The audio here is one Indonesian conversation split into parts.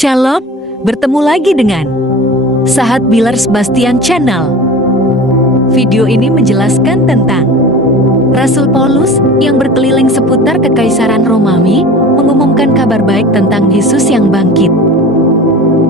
Shalom, bertemu lagi dengan Sahat Bilar Sebastian Channel. Video ini menjelaskan tentang Rasul Paulus yang berkeliling seputar Kekaisaran Romawi mengumumkan kabar baik tentang Yesus yang bangkit.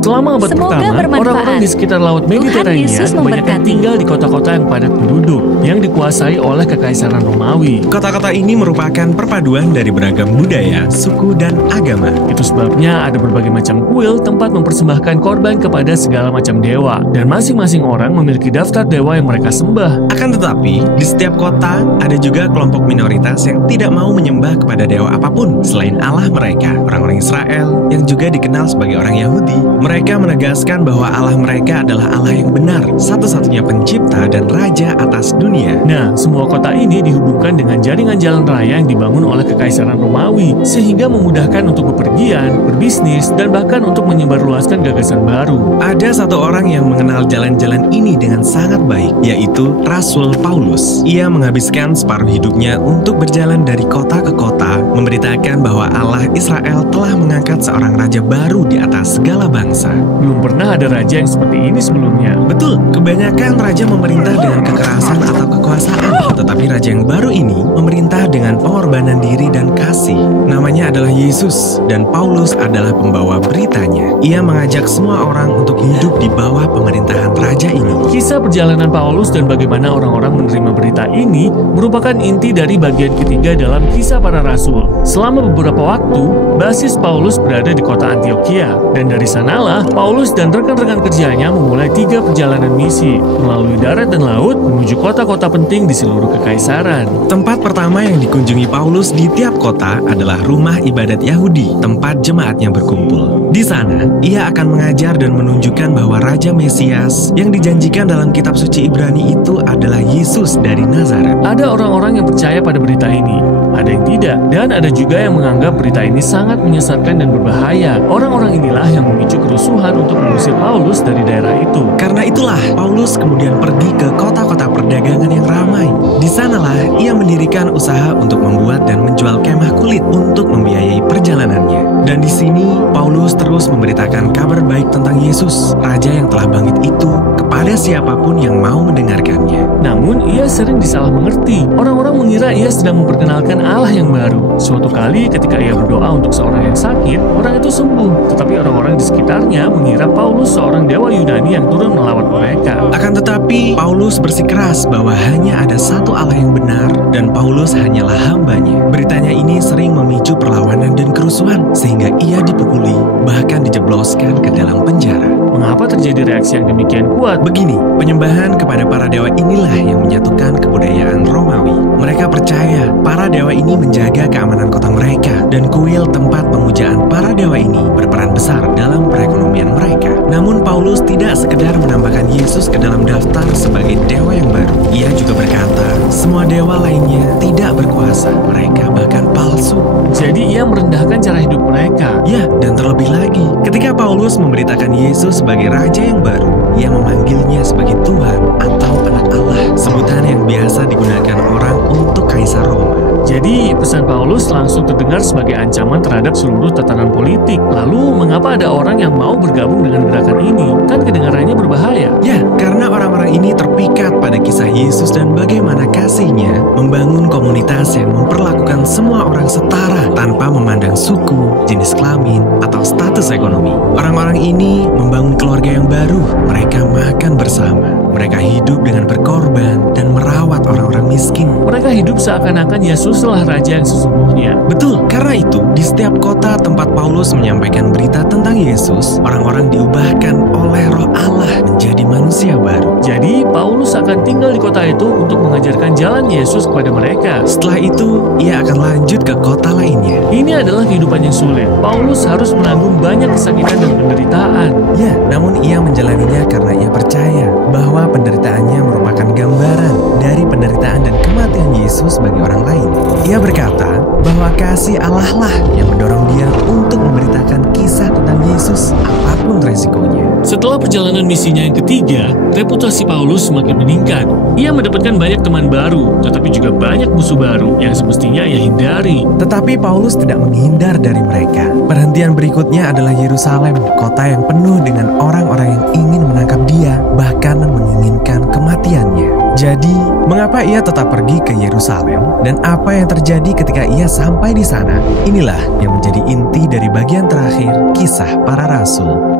Selama abad pertama, orang-orang di sekitar Laut Mediterania kebanyakan tinggal di kota-kota yang padat penduduk, yang dikuasai oleh Kekaisaran Romawi. Kota-kota ini merupakan perpaduan dari beragam budaya, suku, dan agama. Itu sebabnya ada berbagai macam kuil tempat mempersembahkan korban kepada segala macam dewa, dan masing-masing orang memiliki daftar dewa yang mereka sembah. Akan tetapi, di setiap kota ada juga kelompok minoritas yang tidak mau menyembah kepada dewa apapun selain Allah mereka, orang-orang Israel yang juga dikenal sebagai orang Yahudi. Mereka menegaskan bahwa Allah mereka adalah Allah yang benar, satu-satunya pencipta dan raja atas dunia. Nah, semua kota ini dihubungkan dengan jaringan jalan raya yang dibangun oleh Kekaisaran Romawi, sehingga memudahkan untuk bepergian, berbisnis, dan bahkan untuk menyebarluaskan gagasan baru. Ada satu orang yang mengenal jalan-jalan ini dengan sangat baik, yaitu Rasul Paulus. Ia menghabiskan separuh hidupnya untuk berjalan dari kota ke kota, memberitakan bahwa Allah Israel telah mengangkat seorang raja baru di atas segala bangsa. Belum pernah ada raja yang seperti ini sebelumnya. Betul, kebanyakan raja memerintah dengan kekerasan atau kekuasaan. Tetapi raja yang baru ini memerintah dengan pengorbanan diri dan kasih. Namanya adalah Yesus, dan Paulus adalah pembawa beritanya. Ia mengajak semua orang untuk hidup di bawah pemerintahan raja ini. Kisah perjalanan Paulus dan bagaimana orang-orang menerima berita ini merupakan inti dari bagian ketiga dalam Kisah Para Rasul. Selama beberapa waktu, basis Paulus berada di kota Antioquia, dan dari sanalah Paulus dan rekan-rekan kerjanya memulai 3 perjalanan misi melalui darat dan laut menuju kota-kota penting di seluruh kekaisaran. Tempat pertama yang dikunjungi Paulus di tiap kota adalah rumah ibadat Yahudi, tempat jemaatnya berkumpul. Di sana, ia akan mengajar dan menunjukkan bahwa Raja Mesias yang dijanjikan dalam kitab suci Ibrani itu adalah Yesus dari Nazaret. Ada orang-orang yang percaya pada berita ini, ada yang tidak, dan ada juga yang menganggap berita ini sangat menyesatkan dan berbahaya. Orang-orang inilah yang memicu kerusuhan untuk mengusir Paulus dari daerah itu. Karena itulah Paulus kemudian pergi ke kota-kota perdagangan yang ramai. Di sanalah ia mendirikan usaha untuk membuat dan menjual kemah kulit untuk membiayai perjalanannya. Dan di sini Paulus terus memberitakan kabar baik tentang Yesus, Raja yang telah bangkit itu, kepada siapapun yang mau mendengarkannya. Namun ia sering disalah mengerti. Orang-orang mengira ia sedang memperkenalkan Allah yang baru. Suatu kali ketika ia berdoa untuk seorang yang sakit, orang itu sembuh. Tetapi orang-orang di sekitarnya mengira Paulus seorang dewa Yunani yang turun melawan mereka. Akan tetapi, Paulus bersikeras bahwa hanya ada satu Allah yang benar dan Paulus hanyalah hambanya. Beritanya ini sering memicu perlawanan dan kerusuhan sehingga ia dipukuli, bahkan dijebloskan ke dalam penjara. Mengapa terjadi reaksi yang demikian kuat? Begini, penyembahan kepada para dewa inilah yang menyatukan kebudayaan Romawi. Mereka percaya para dewa ini menjaga keamanan kota mereka, dan kuil tempat pemujaan para dewa ini berperan besar dalam perekonomian mereka. Namun Paulus tidak sekedar menambahkan Yesus ke dalam daftar sebagai dewa yang baru. Ia juga berkata, semua dewa lainnya tidak berkuasa, mereka bahkan palsu. Jadi ia merendahkan cara hidup mereka. Ya, dan terlebih lagi, ketika Paulus memberitakan Yesus sebagai raja yang baru, ia memanggilnya sebagai Tuhan atau anak Allah, sebutan yang biasa digunakan orang untuk Kaisar Roma. Jadi pesan Paulus langsung terdengar sebagai ancaman terhadap seluruh tatanan politik. Lalu mengapa ada orang yang mau bergabung dengan gerakan ini? Kan kedengarannya berbahaya. Ya, karena orang-orang ini terpikat pada kisah Yesus dan bagaimana kasihnya membangun komunitas yang memperlakukan semua orang setara tanpa memandang suku, jenis kelamin, atau status ekonomi. Orang-orang ini membangun keluarga yang baru. Mereka makan bersama. Mereka hidup dengan berkorban dan merawat orang-orang miskin. Mereka hidup seakan-akan Yesuslah raja yang sesungguhnya. Betul, karena itu di setiap kota tempat Paulus menyampaikan berita tentang Yesus, orang-orang diubahkan oleh Roh Allah menjadi manusia baru. Jadi Paulus akan tinggal di kota itu untuk mengajarkan jalan Yesus kepada mereka. Setelah itu, ia akan lanjut ke kota lainnya. Ini adalah kehidupan yang sulit. Paulus harus menanggung banyak kesakitan dan penderitaan. Ya, namun ia menjalaninya karena ia percaya bahwa penderitaannya merupakan gambaran dari penderitaan dan kematian Yesus bagi orang lain. Ia berkata bahwa kasih Allah lah yang mendorong dia untuk memberitakan kisah tentang Yesus apapun menanggung resikonya. Setelah perjalanan misinya yang ketiga, reputasi Paulus semakin meningkat. Ia mendapatkan banyak teman baru, tetapi juga banyak musuh baru yang semestinya ia hindari. Tetapi Paulus tidak menghindar dari mereka. Perhentian berikutnya adalah Yerusalem, kota yang penuh dengan orang-orang yang ingin menangkap dia, bahkan menginginkan kematiannya. Jadi, mengapa ia tetap pergi ke Yerusalem? Dan apa yang terjadi ketika ia sampai di sana? Inilah yang menjadi inti dari bagian terakhir Kisah Para Rasul.